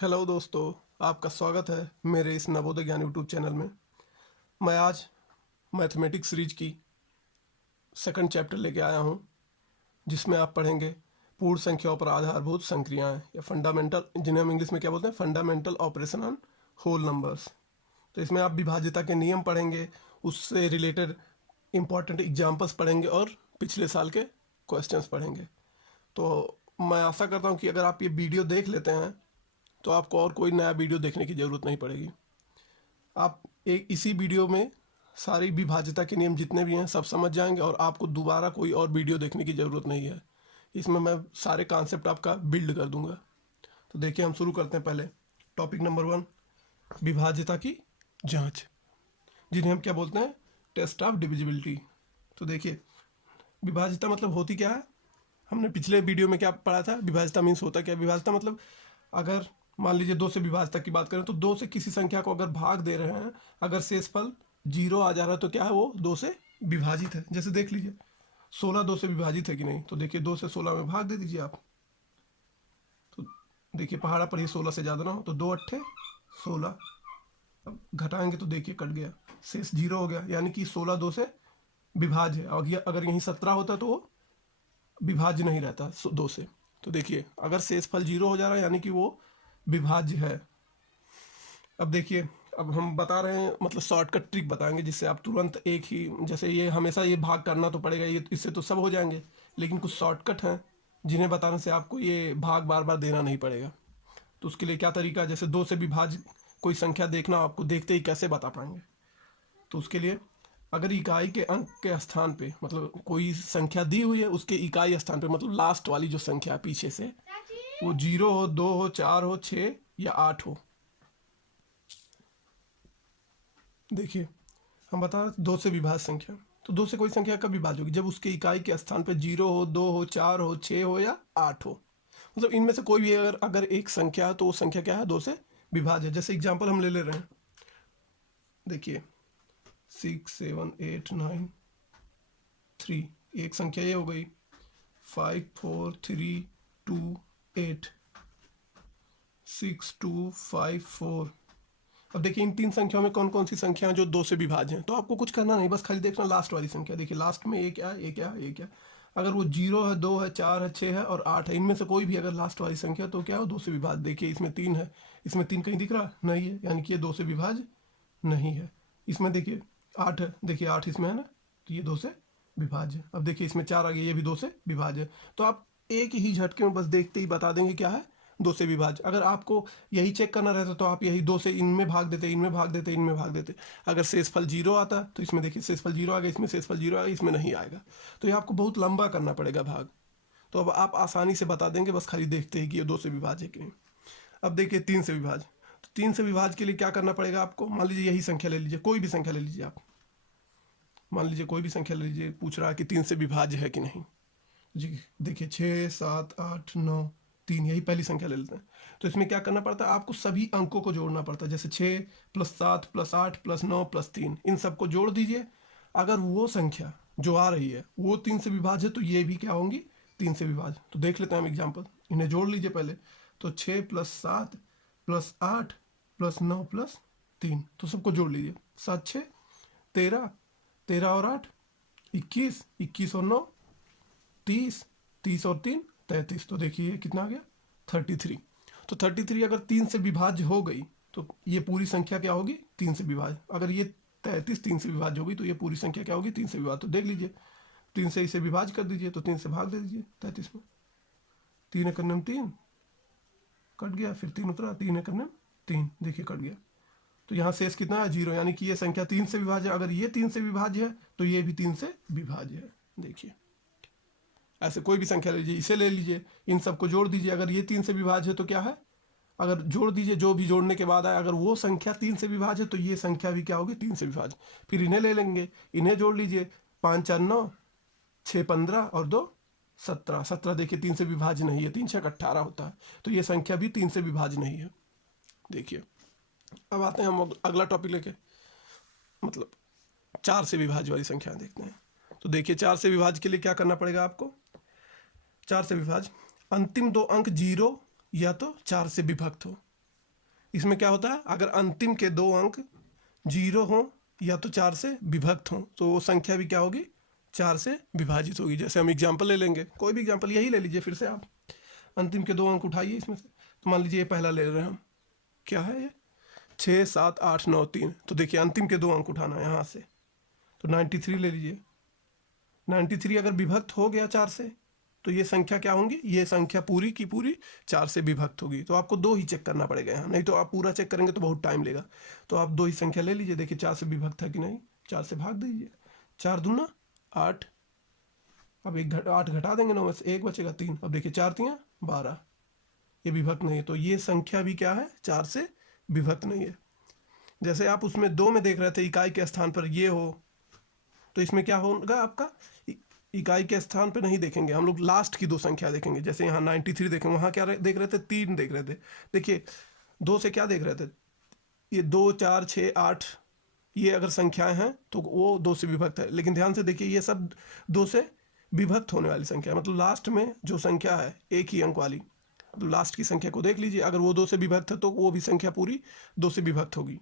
Hello दोस्तों, आपका स्वागत है मेरे इस नवोदय ज्ञान यूट्यूब चैनल में। मैं आज मैथमेटिक्स सीरीज की सेकंड चैप्टर लेके आया हूँ, जिसमें आप पढ़ेंगे पूर्ण संख्याओं पर आधारभूत संक्रियाएं या फंडामेंटल, जिन्हें हम इंग्लिश में क्या बोलते हैं, fundamental operation on whole numbers. तो इसमें आप विभाज्यता के नियम पढ़ेंगे, उससे रिलेटेड इंपॉर्टेंट एग्जाम्पल्स पढ़ेंगे और पिछले साल के क्वेश्चंस पढ़ेंगे। तो मैं आशा करता हूँ कि अगर आप ये वीडियो देख लेते हैं तो आपको और कोई नया वीडियो देखने की ज़रूरत नहीं पड़ेगी। आप एक इसी वीडियो में सारी विभाज्यता के नियम जितने भी हैं सब समझ जाएंगे और आपको दोबारा कोई और वीडियो देखने की ज़रूरत नहीं है। इसमें मैं सारे कॉन्सेप्ट आपका बिल्ड कर दूंगा। तो देखिए, हम शुरू करते हैं। पहले टॉपिक नंबर 1, विभाज्यता की जांच, जिन्हें हम क्या बोलते हैं, टेस्ट ऑफ डिविजिबिलिटी। तो देखिए, विभाज्यता मतलब होती क्या है, हमने पिछले वीडियो में क्या पढ़ा था। विभाज्यता मीन्स होता क्या है, विभाज्यता मतलब अगर मान लीजिए दो से विभाज्यता की बात करें तो दो से किसी संख्या को अगर भाग दे रहे हैं, अगर शेषफल 0 आ जा रहा है तो क्या है, वो 2 से विभाजित है। जैसे देख लीजिए 16 2 से विभाजित है कि नहीं, तो देखिए 2 से 16 में भाग दे दीजिए आप। तो देखिए पहाड़ा पर ही 16 से ज़्यादा ना हो तो 2 अट्ठे 16, अब घटाएंगे तो देखिए कट गया, शेष 0 हो गया, यानी कि 16 2 से विभाज्य है। और अगर यहीं 17 होता तो वो विभाज्य नहीं रहता 2 से। तो देखिए अगर शेषफल 0 हो जा रहा है यानी कि वो विभाज्य है। अब देखिए, अब हम बता रहे हैं, मतलब शॉर्टकट ट्रिक बताएंगे जिससे आप तुरंत एक ही, जैसे ये हमेशा ये भाग करना तो पड़ेगा, ये इससे तो सब हो जाएंगे, लेकिन कुछ शॉर्टकट हैं जिन्हें बताने से आपको ये भाग बार बार देना नहीं पड़ेगा। तो उसके लिए क्या तरीका है, जैसे 2 से विभाज्य कोई संख्या देखना, आपको देखते ही कैसे बता पाएंगे। तो उसके लिए अगर इकाई के अंक के स्थान पे, मतलब कोई संख्या दी हुई है उसके इकाई स्थान पे, मतलब लास्ट वाली जो संख्या है पीछे से, वो 0 हो, 2 हो, 4 हो, 6 या 8 हो। देखिए हम बता रहे 2 से विभाज्य संख्या, तो 2 से कोई संख्या कब विभाज्य होगी, जब उसके इकाई के स्थान पे 0 हो, 2 हो, 4 हो, 6 हो या 8 हो। मतलब इनमें से कोई भी अगर एक संख्या है तो वो संख्या क्या है, 2 से विभाज्य है। जैसे एग्जांपल हम ले रहे हैं, देखिए 6 7 8 9 3, एक संख्या ये हो गई। 5 4 3 2 8 6 2 5 4। अब देखिए इन तीन संख्याओं में कौन कौन सी संख्या है जो 2 से विभाज्य हैं। तो आपको कुछ करना नहीं, बस खाली देखना लास्ट वाली संख्या। देखिए लास्ट में एक क्या है, एक क्या है, एक क्या है। अगर वो 0 है, 2 है, 4 है, 6 है और 8 है, इनमें से कोई भी अगर लास्ट वाली संख्या तो क्या है, 2 से विभाज्य। देखिए इसमें 3 है, इसमें 3 कहीं दिख रहा नहीं है, यानी कि ये 2 से विभाज्य नहीं है। इसमें देखिए 8 है, देखिए 8 इसमें है ना, तो ये 2 से विभाज्य है। अब देखिए इसमें 4 आ गया, ये भी 2 से विभाज्य है। तो आप एक ही झटके में बस देखते ही बता देंगे क्या है, 2 से विभाज्य। अगर आपको यही चेक करना रहता तो आप यही 2 से इनमें भाग देते, इनमें भाग देते, इनमें भाग देते। अगर शेषफल 0 आता तो इसमें देखिए शेषफल 0 आ गया, इसमें शेषफल 0 आ गया, इसमें नहीं आएगा। तो ये आपको बहुत लंबा करना पड़ेगा भाग। तो अब आप आसानी से बता देंगे बस खाली देखते ही कि ये 2 से विभाज्य है कि नहीं। अब देखिए 3 से विभाज्य, तो 3 से विभाज्य के लिए क्या करना पड़ेगा आपको। मान लीजिए यही संख्या ले लीजिए, कोई भी संख्या ले लीजिए आप, मान लीजिए कोई भी संख्या ले लीजिए, पूछ रहा है कि 3 से विभाज्य है कि नहीं। जी देखिए 6 7 8 9 3, यही पहली संख्या ले लेते हैं। तो इसमें क्या करना पड़ता है, आपको सभी अंकों को जोड़ना पड़ता है। जैसे 6 + 7 + 8 + 9 + 3, इन सबको जोड़ दीजिए। अगर वो संख्या जो आ रही है वो 3 से विभाज्य है तो ये भी क्या होंगी, 3 से विभाज्य। तो देख लेते हैं हम एग्जाम्पल, इन्हें जोड़ लीजिए पहले। तो 6 + 7 + 8 + 9 + 3, तो सबको जोड़ लीजिए। 7 6 13, 13 और 8 21, 21 और 9 30, 30 और 3 33। तो देखिए कितना आ गया, 33। तो 33 अगर 3 से विभाज्य हो गई तो ये पूरी संख्या क्या होगी, 3 से विभाज्य। अगर ये 33 3 से विभाज्य होगी तो ये पूरी संख्या क्या होगी, 3 से विभाज्य। तो देख लीजिए 3 से इसे विभाज्य कर दीजिए, तो 3 से भाग दे दीजिए 33 में। 3 एक अन्यम 3 कट गया, फिर 3 उतरा, 3 एक अन्यम 3, देखिए कट गया। तो यहाँ शेष कितना है, 0, यानी कि ये संख्या 3 से विभाज्य है। अगर ये 3 से विभाज्य है तो ये भी 3 से विभाज्य है। देखिए ऐसे कोई भी संख्या ले लीजिए, इसे ले लीजिए, इन सबको जोड़ दीजिए। अगर ये 3 से विभाज्य है तो क्या है, अगर जोड़ दीजिए, जो भी जोड़ने के बाद आए, अगर वो संख्या 3 से विभाज्य है तो ये संख्या भी क्या होगी, 3 से विभाज्य। फिर इन्हें ले लेंगे, इन्हें जोड़ लीजिए। 5 4 9, 6 15 और 2 17। 17 देखिए 3 से विभाज्य नहीं है, 3 6 18 होता है, तो ये संख्या भी 3 से विभाज्य नहीं है। देखिए अब आते हैं हम अगला टॉपिक लेके, मतलब 4 से विभाज्य वाली संख्या देखते हैं। तो देखिए 4 से विभाज्य के लिए क्या करना पड़ेगा आपको। 4 से विभाज्य, अंतिम दो अंक 0 या तो 4 से विभक्त हो। इसमें क्या होता है, अगर अंतिम के दो अंक 0 हों या तो 4 से विभक्त हों तो वो संख्या भी क्या होगी, 4 से विभाजित होगी। जैसे हम एग्जाम्पल ले लेंगे, कोई भी एग्जाम्पल यही ले लीजिए, फिर से आप अंतिम के दो अंक उठाइए इसमें से। तो मान लीजिए ये पहला ले रहे हैं हम, क्या है ये, 6 7 8 9 3। तो देखिए अंतिम के दो अंक उठाना है यहाँ से, तो 93 ले लीजिए। 93 अगर विभक्त हो गया 4 से तो ये संख्या क्या होंगी, ये संख्या पूरी की पूरी 4 से विभक्त होगी। तो आपको दो ही चेक करना पड़ेगा यहाँ, नहीं तो आप पूरा चेक करेंगे तो बहुत टाइम लेगा। तो आप दो ही संख्या ले लीजिए, देखिए 4 से विभक्त है कि नहीं, 4 से भाग दीजिए, 4 दूना 8, अब 8 घटा देंगे 9 में से 1 बचेगा 3। अब देखिए 4 3 12, ये विभक्त नहीं है, तो ये संख्या भी क्या है, 4 से विभक्त नहीं है। जैसे आप उसमें 2 में देख रहे थे इकाई के स्थान पर ये हो, तो इसमें क्या होगा आपका, इकाई के स्थान पे नहीं देखेंगे हम लोग, लास्ट की दो संख्या देखेंगे। जैसे यहाँ 93 देखेंगे, वहाँ क्या देख रहे थे, 3 देख रहे थे। देखिए 2 से क्या देख रहे थे, ये 2 4 6 8, ये अगर संख्याएं हैं तो वो 2 से विभक्त है। लेकिन ध्यान से देखिए ये सब 2 से विभक्त होने वाली संख्या, मतलब लास्ट में जो संख्या है एक ही अंक वाली, तो लास्ट की संख्या को देख लीजिए, अगर वो 2 से विभक्त है तो वो भी संख्या पूरी 2 से विभक्त होगी।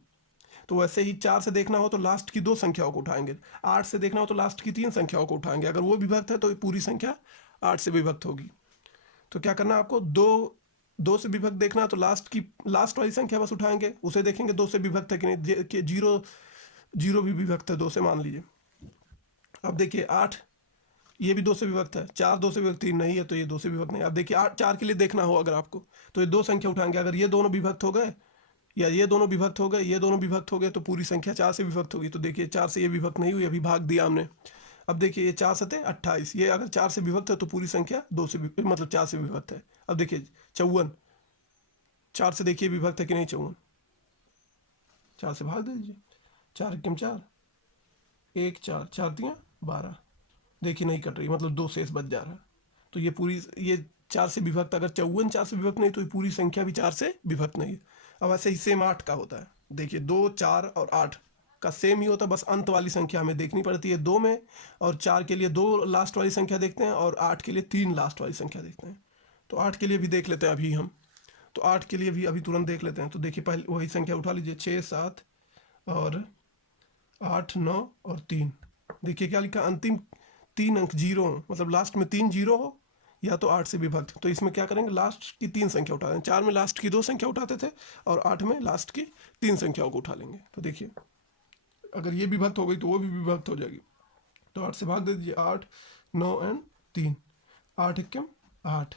तो वैसे ही 4 से देखना हो तो लास्ट की 2 संख्याओं को उठाएंगे, 8 से देखना हो तो लास्ट की 3 संख्याओं को उठाएंगे, अगर वो विभक्त है तो पूरी संख्या 8 से विभक्त होगी। तो क्या करना है आपको, 2 से विभक्त देखना है तो लास्ट वाली संख्या बस उठाएंगे, उसे देखेंगे 2 से विभक्त है कि नहीं, कि 0 भी विभक्त है 2 से, मान लीजिए। अब देखिए 8, ये भी 2 से विभक्त है, 4 2 से विभक्त नहीं है तो ये 2 से विभक्त नहीं। अब देखिए 4 के लिए देखना हो अगर आपको, तो ये 2 संख्या उठाएंगे, अगर ये दोनों विभक्त हो गए या ये दोनों विभक्त हो गए, ये दोनों विभक्त हो गए, तो पूरी संख्या 4 से विभक्त होगी। तो देखिए 4 से ये विभक्त नहीं हुई, अभी भाग दिया हमने। अब देखिए ये 4 7 28, ये अगर 4 से विभक्त है तो पूरी संख्या 2 से मतलब 4 से विभक्त है। अब देखिए 54, 4 से देखिए विभक्त है कि नहीं, 54, 4 से भाग दीजिए, 4 एकम 4, 1 4 4 3 12, देखिए नहीं कट रही, मतलब 2 शेष बच जा रहा है। तो ये पूरी, ये 4 से विभक्त, अगर 54 4 से विभक्त नहीं तो ये पूरी संख्या भी 4 से विभक्त नहीं है। अब ऐसे ही सेम 8 का होता है, देखिए 2 4 और 8 का सेम ही होता है, बस अंत वाली संख्या हमें देखनी पड़ती है 2 में, और 4 के लिए 2 लास्ट वाली संख्या देखते हैं और 8 के लिए 3 लास्ट वाली संख्या देखते हैं। तो 8 के लिए भी देख लेते हैं अभी हम, तो 8 के लिए भी अभी तुरंत देख लेते हैं। तो देखिए पहले वही संख्या उठा लीजिए, 6 7 और 8 9 और 3। देखिए क्या लिखा, अंतिम 3 अंक 0 हो, मतलब लास्ट में 3 0 हो या तो 8 से विभक्त। तो इसमें क्या करेंगे, लास्ट की 3 संख्या उठा देंगे, 4 में लास्ट की 2 संख्या उठाते थे और 8 में लास्ट की 3 संख्याओं को उठा लेंगे। तो देखिए अगर ये विभक्त हो गई तो वो भी विभक्त हो जाएगी। तो 8 से भाग दे दीजिए, 8 9 एंड 3, 8 एकम 8,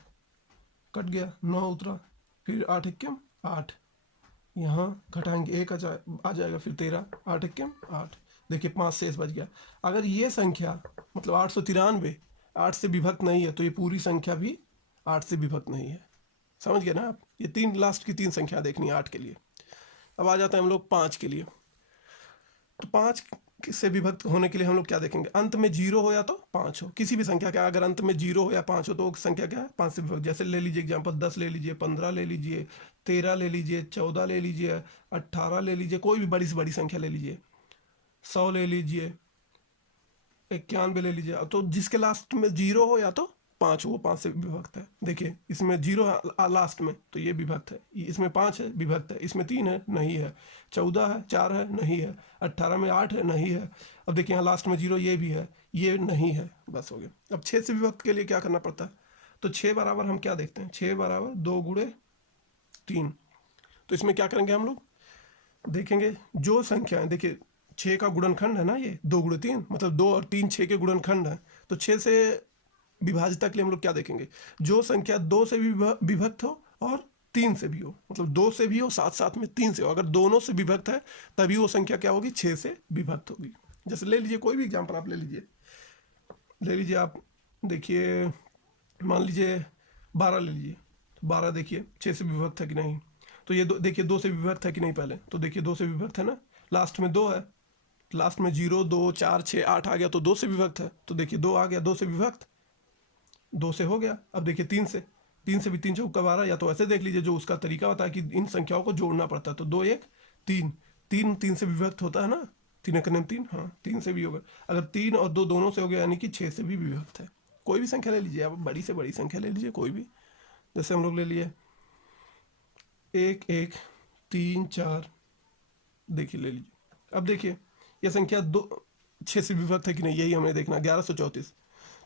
कट गया, 9 उतरा, फिर 8 एकम 8, यहाँ घटाएंगे 1 आ जाएगा, फिर 13, 8 एकम 8, देखिए 5 शेष बच गया। अगर ये संख्या मतलब 893 8 से विभक्त नहीं है तो ये पूरी संख्या भी 8 से विभक्त नहीं है। समझ गए ना आप, ये 3 लास्ट की 3 संख्या देखनी है 8 के लिए। अब आ जाते हैं हम लोग 5 के लिए। तो 5 से विभक्त होने के लिए हम लोग क्या देखेंगे, अंत में 0 हो या तो 5 हो, किसी भी संख्या का अगर अंत में 0 हो या 5 हो तो वो संख्या क्या है, 5 से विभक्त। जैसे ले लीजिए एग्जाम्पल, 10 ले लीजिए, 15 ले लीजिए, 13 ले लीजिए, 14 ले लीजिए, 18 ले लीजिए, कोई भी बड़ी से बड़ी संख्या ले लीजिए, 100 ले लीजिए, 91 ले लीजिए। तो जिसके लास्ट में 0 हो या तो 5 हो, वो 5 से विभक्त है। देखिए इसमें 0 है लास्ट में तो ये विभक्त है, इसमें 5 है विभक्त है, इसमें 3 है नहीं है, 14 है 4 है नहीं है, 18 में 8 है नहीं है। अब देखिए यहाँ लास्ट में 0 ये भी है, ये नहीं है, बस हो गया। अब 6 से विभक्त के लिए क्या करना पड़ता है, तो 6 बराबर हम क्या देखते हैं, 6 बराबर 2 गुणे 3। तो इसमें क्या करेंगे हम लोग, देखेंगे जो संख्याएं, देखिए 6 का गुणनखंड है ना, ये 2 गुणे 3, मतलब 2 और 3 6 के गुणनखंड है। तो 6 से विभाजित के लिए हम लोग क्या देखेंगे, जो संख्या 2 से भी विभक्त हो और 3 से भी हो, मतलब 2 से भी हो साथ साथ में 3 से हो, अगर दोनों से विभक्त है तभी वो संख्या क्या होगी, 6 से विभक्त होगी। जैसे ले लीजिए कोई भी एग्जाम्पल आप ले लीजिए आप, देखिए मान लीजिए 12 ले लीजिए, तो 12 देखिए 6 से विभक्त है कि नहीं, तो ये देखिए 2 से विभक्त है कि नहीं पहले, तो देखिए 2 से विभक्त है ना, लास्ट में 2 है, लास्ट में 0 2 4 6 8 आ गया तो 2 से विभक्त है। तो देखिए 2 आ गया, 2 से विभक्त, 2 से हो गया। अब देखिए 3 से भी 3 चौका 12, या तो ऐसे देख लीजिए जो उसका तरीका होता है कि इन संख्याओं को जोड़ना पड़ता है। तो 2 1 3, 3 से विभक्त होता है ना, 3 एक 3, हाँ 3 से भी होगा। अगर 3 और 2 दोनों से हो गया यानी कि 6 से भी विभक्त है। कोई भी संख्या ले लीजिए आप, बड़ी से बड़ी संख्या ले लीजिए कोई भी, जैसे हम लोग ले लिए 1 1 3 4, देखिए ले लीजिए। अब देखिए ये संख्या 6 से विभक्त है कि नहीं, यही हमें देखना। 1134,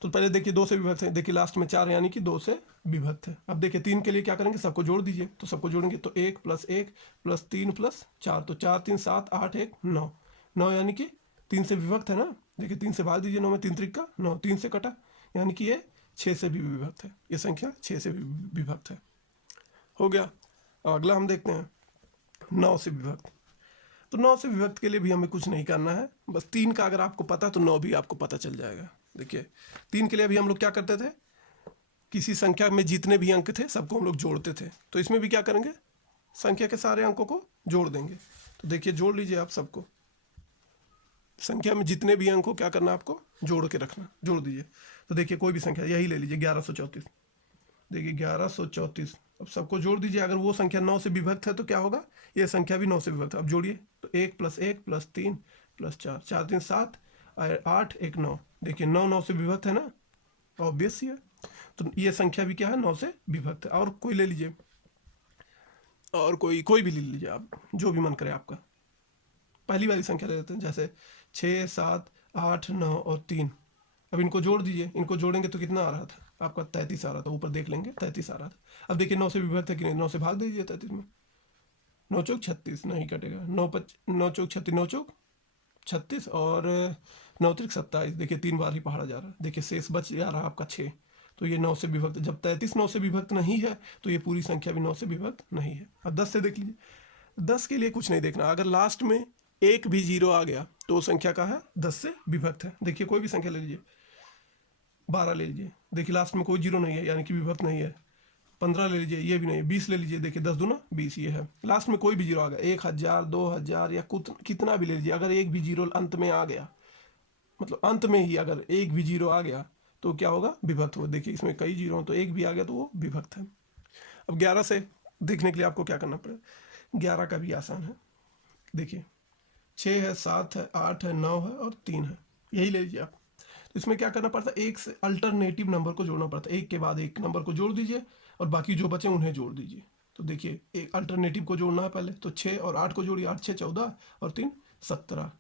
तो पहले देखिए 2 से विभक्त है, देखिए लास्ट में 4 यानी कि 2 से विभक्त है। अब देखिए 3 के लिए क्या करेंगे, सबको जोड़ दीजिए। तो सबको जोड़ेंगे तो 1 + 1 + 3 + 4, तो 4 3 7 8 1 9, 9 यानी कि 3 से विभक्त है ना। देखिए 3 से भाग दीजिए, 9 में 3 त्रिक का 9, 3 से कटा, यानी कि ये 6 से भी विभक्त है। ये संख्या 6 से भी विभक्त है। हो गया। अगला हम देखते हैं 9 से विभक्त। तो 9 से विभक्त के लिए भी हमें कुछ नहीं करना है, बस 3 का अगर आपको पता तो 9 भी आपको पता चल जाएगा। देखिए 3 के लिए भी हम लोग क्या करते थे, किसी संख्या में जितने भी अंक थे सबको हम लोग जोड़ते थे। तो इसमें भी क्या करेंगे, संख्या के सारे अंकों को जोड़ देंगे। तो देखिए जोड़ लीजिए आप सबको, संख्या में जितने भी अंक हो क्या करना, आपको जोड़ के रखना, जोड़ दीजिए। तो देखिए कोई भी संख्या, यही ले लीजिए 1134, देखिए 1134, अब सबको जोड़ दीजिए। अगर वो संख्या 9 से विभक्त है तो क्या होगा, ये संख्या भी 9 से विभक्त है। अब जोड़िए, तो 1 + 1 + 3 + 4, 4 3 7 8 1 9, देखिए 9 9 से विभक्त है ना, ऑब्वियस ही है। तो ये संख्या भी क्या है, 9 से विभक्त है। और कोई ले लीजिए, और कोई भी ले लीजिए आप, जो भी मन करे आपका। पहली वाली संख्या ले लेते हैं, जैसे 6 7 8 9 और 3। अब इनको जोड़ दीजिए, इनको जोड़ेंगे तो कितना आ रहा था आपका, 33 आ रहा था। ऊपर देख लेंगे 33 आ रहा था। अब देखिए 9 से विभक्त है कि नहीं, 9 से भाग दीजिए 33 में, 9 चौक 36, नहीं कटेगा। 9 चौक 36, 9 चौक 36 और 9 त्रिक 27, देखिए 3 बार ही पहाड़ा जा रहा है। देखिए शेष बच जा रहा है आपका 6। तो ये 9 से विभक्त, जब 33 9 से विभक्त नहीं है तो ये पूरी संख्या भी 9 से विभक्त नहीं है। अब 10 से देख लीजिए, 10 के लिए कुछ नहीं देखना, अगर लास्ट में एक भी जीरो आ गया तो वो संख्या का है, 10 से विभक्त है। देखिए कोई भी संख्या ले लीजिए, 12 ले लीजिए, देखिए लास्ट में कोई जीरो नहीं है यानी कि विभक्त नहीं है। 15 ले लीजिए, ये भी नहीं है। 20 ले लीजिए, देखिए 10 दूना 20, ये है। लास्ट में कोई भी जीरो आ गया, 1000 2000 या कितना भी ले लीजिए, अगर एक भी जीरो अंत में आ गया, मतलब अंत में ही अगर एक भी जीरो आ गया तो क्या होगा, विभक्त हो। देखिए इसमें कई जीरो हैं तो एक भी आ गया तो वो विभक्त है। अब 11 से देखने के लिए आपको क्या करना पड़ेगा, 11 का भी आसान है। देखिए 6 है 7 है 8 है 9 है और 3 है, यही ले लीजिए आप। तो इसमें क्या करना पड़ता है, एक से अल्टरनेटिव नंबर को जोड़ना पड़ता है, एक के बाद एक नंबर को जोड़ दीजिए और बाकी जो बचे उन्हें जोड़ दीजिए। तो देखिए एक अल्टरनेटिव को जोड़ना है पहले, तो 6 और 8 को जोड़िए, 8 6 14 और 3 17।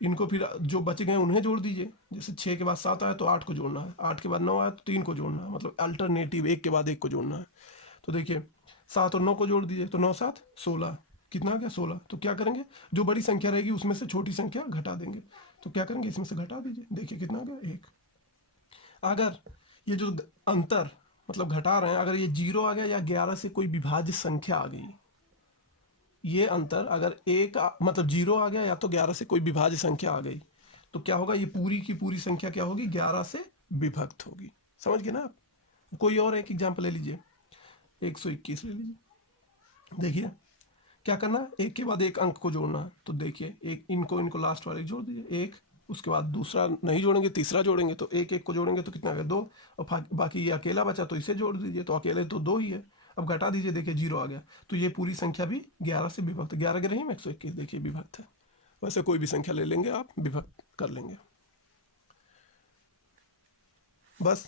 इनको फिर जो बच गए उन्हें जोड़ दीजिए, जैसे 6 के बाद 7 आया तो 8 को जोड़ना है, 8 के बाद 9 आया तो 3 को जोड़ना है, मतलब अल्टरनेटिव एक के बाद एक को जोड़ना है। तो देखिए 7 और 9 को जोड़ दीजिए, तो 9 7 16, कितना आ गया 16। तो क्या करेंगे, जो बड़ी संख्या रहेगी उसमें से छोटी संख्या घटा देंगे। तो क्या करेंगे, इसमें से घटा दीजिए, देखिए कितना आ गया 1। अगर ये जो अंतर मतलब घटा रहे हैं, अगर ये 0 आ गया या 11 से कोई विभाज्य संख्या आ गई, ये अंतर अगर मतलब 0 आ गया या तो 11 से कोई विभाज्य संख्या आ गई, तो क्या होगा, ये पूरी की पूरी संख्या क्या होगी, 11 से विभक्त होगी। समझ गए ना आप। कोई और एक एग्जाम्पल ले लीजिए, 121 ले लीजिए। देखिए क्या करना है, एक के बाद एक अंक को जोड़ना है। तो देखिए एक इनको लास्ट वाले जोड़ दीजिए, एक, उसके बाद दूसरा नहीं जोड़ेंगे, तीसरा जोड़ेंगे, तो एक एक को जोड़ेंगे तो कितना आ गया 2, और बाकी ये अकेला बचा तो इसे जोड़ दीजिए, तो अकेले तो 2 ही है। अब घटा दीजिए, देखिए 0 आ गया, तो ये पूरी संख्या भी 11 से विभक्त, 11 के रही में 121, देखिए विभक्त है। वैसे कोई भी संख्या ले लेंगे आप, विभक्त कर लेंगे। बस